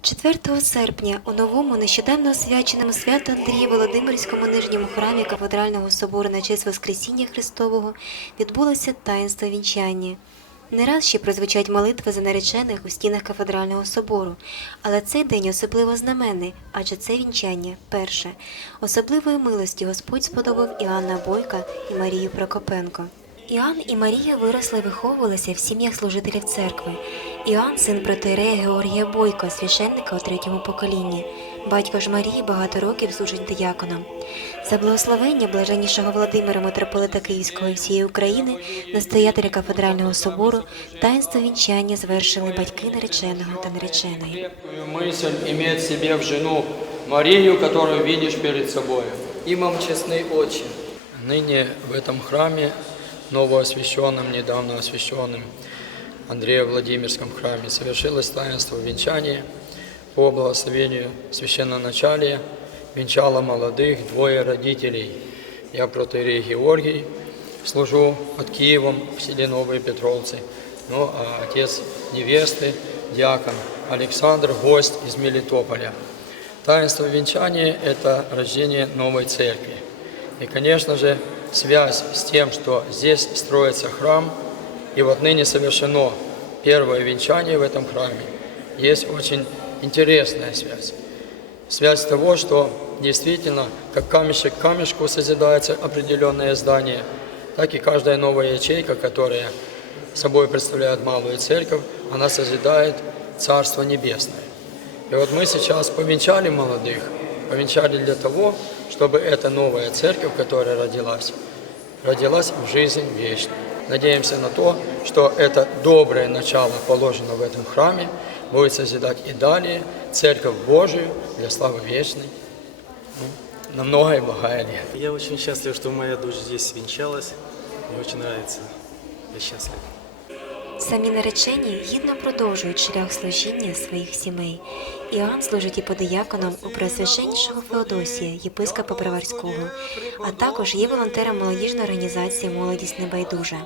4 серпня у новому нещодавно освяченому свято Андрія Володимирському нижньому храмі Кафедрального собору на честь Воскресіння Христового відбулося таїнство вінчання. Не раз ще прозвучать молитви за наречених у стінах кафедрального собору, але цей день особливо знаменний, адже це вінчання перше. Особливої милості Господь сподобав Іоанна Бойка і Марію Прокопенко. Іоанн і Марія виросли і виховувалися в сім'ях служителів церкви. Іоанн – син протиерея Георгія Бойка, священника у третьому поколінні. Батько ж Марії багато років служить дияконом. За благословення блаженнішого Володимира митрополита Київського і всієї України, настоятеля кафедрального собору, таїнство вінчання звершили батьки нареченого та нареченої. Такую мысль иметь себе в жену Марию, которую видишь перед собой. Имам честный отче. Ныне в этом храме, Новоосвященном, недавно освященном Андрея Владимирском храме, совершилось таинство венчания по благословению священноначалия, венчало молодых двое родителей. Я протеерей Георгий, служу под Киевом в селе Новые Петровцы, ну а отец невесты, диакон Александр, гость из Мелитополя. Таинство венчания – это рождение новой церкви. И, конечно же, связь с тем, что здесь строится храм, и вот ныне совершено первое венчание в этом храме, есть очень интересная связь. Связь того, что действительно, как камешек к камешку созидается определенное здание, так и каждая новая ячейка, которая собой представляет малую церковь, она созидает Царство Небесное. И вот мы сейчас повенчали молодых, повенчали для того, чтобы эта новая церковь, которая родилась, родилась в жизнь вечную. Надеемся на то, что это доброе начало, положено в этом храме, будет созидать и далее Церковь Божию для славы вечной, ну, на многое и благое лет. Я очень счастлив, что моя дочь здесь венчалась. Мне очень нравится. Я счастлив. Самі наречені гідно продовжують шлях служіння своїх сімей. Іоанн служить і подияконом у Преосвященнішого Феодосія, єпископа Броварського, а також є волонтером молодіжної організації Молодість Небайдужа.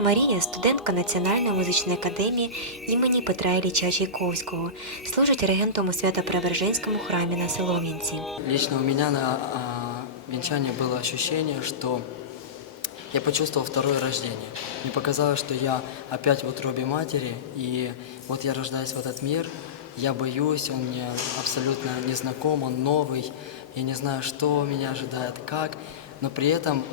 Марія студентка Національної музичної академії імені Петра Ілліча Чайковського, служить регентом у Свято-Преображенському храмі на Солом'янці. Лично у меня на венчании было ощущение, что я почувствовал второе рождение. Мне показалось, что я опять в утробе матери, и вот я рождаюсь в этот мир, я боюсь, он мне абсолютно незнаком, он новый, я не знаю, что меня ожидает, как, но при этом,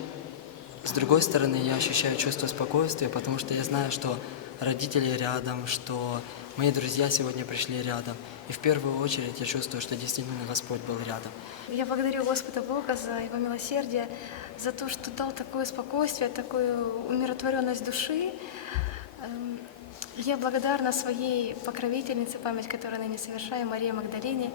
с другой стороны, я ощущаю чувство спокойствия, потому что я знаю, что родители рядом, что мои друзья сегодня пришли рядом. И в первую очередь я чувствую, что действительно Господь был рядом. Я благодарю Господа Бога за Его милосердие, за то, что дал такое спокойствие, такую умиротворенность души. Эм, Я благодарна своей покровительнице, память которой ныне совершаю, Марии Магдалине,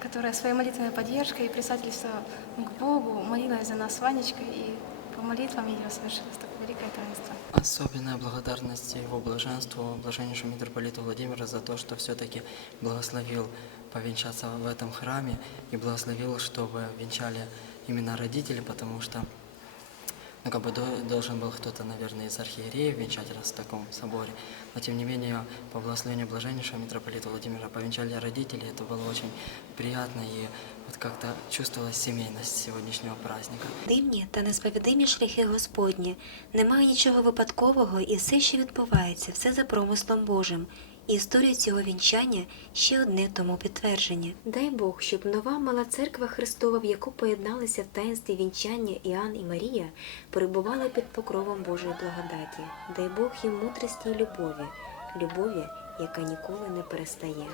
которая своей молитвенной поддержкой и присательством к Богу молилась за нас с Ванечкой, и по молитвам ее совершилось такое великое таинство. Особенная благодарность его блаженству, блаженнейшему митрополиту Владимира за то, что все-таки благословил повенчаться в этом храме и благословил, чтобы венчали именно родители, потому что ну, как бы до- должен был кто-то, наверное, из архиереев венчать раз в таком соборе. Но, тем не менее, по благословению блаженнейшего митрополита Владимира повенчали родители. Это было очень приятно и вот как-то чувствовалась семейность сегодняшнего праздника. Дивні та несповідимі шляхи Господні. Немає нічого випадкового, і все, що відбувається, все за промислом Божим. Історія цього вінчання ще одне тому підтвердження. Дай Бог, щоб нова мала церква Христова, в яку поєдналися в таїнстві вінчання Іоанн і Марія, перебувала під покровом Божої благодаті. Дай Бог їм мудрості і любові, любові, яка ніколи не перестає.